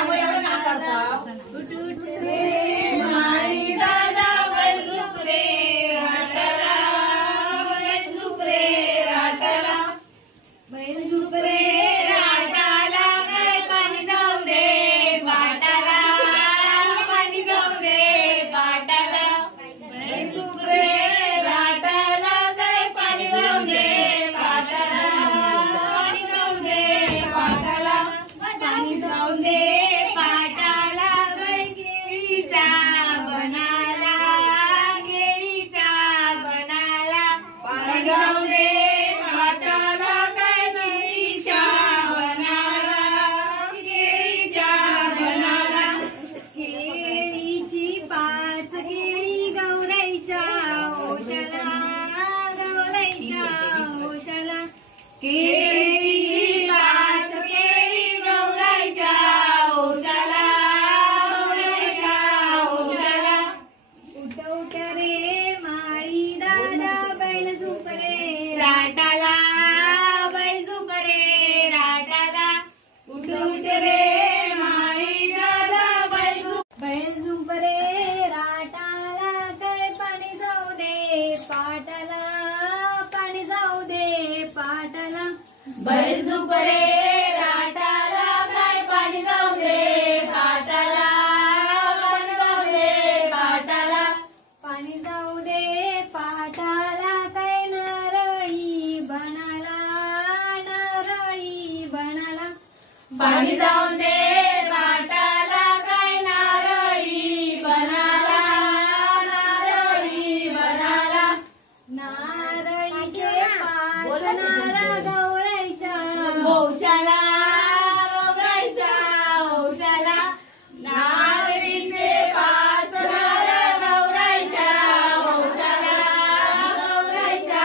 त्यामुळे एवढं ना करता उठ उठ रे माळी दादा बैल झुप रे राटाला बैल झुप रे राटाला बैल झुप रे राटाला काय पाणी जाऊ दे पाटाला पाणी जाऊ दे पाटाला बैल झुप रे राटाला काय पाणी जाऊ दे पाटाला पाणी जाऊ दे पाटाला पाणी जाऊ दे पाटाला केळीच्या बनाला केळीच्या बनाला पाणी जाऊ दे पाटाला काय केळीच्या बनाला केळीच्या बनाला केळीची पाच केळी गौराईच्या ओशाला गौराईच्या ओशाला केळी पाच केळी गौराईच्या ओशाला गौराईच्या ओशाला उठ उठ रे माळी दादा बैल झुप रे राटाला बैल झुप रे राटाला उठ उठ रे माळी दादा बैल झुप रे राटाला काय पाणी जाऊ दे पाटाला पाणी जाऊ दे पाटाला बैल झुप रे राटाला काय पाणी जाऊ दे पाटाला पाणी जाऊ दे पाटाला पाणी जाऊ दे पाटाला काय नारळी बनाला नारळी बनाला पाणी जाऊ दे पाटाला काय नारळी बनाला नारळी बनाला नारळीचे पाच नारळ गौराईच्या ओशाला गौराईच्या ओशाला नारळीचे पाच नारळ गौराईच्या ओशाला गौराईच्या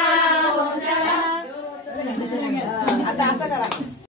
ओशाला आता असं करा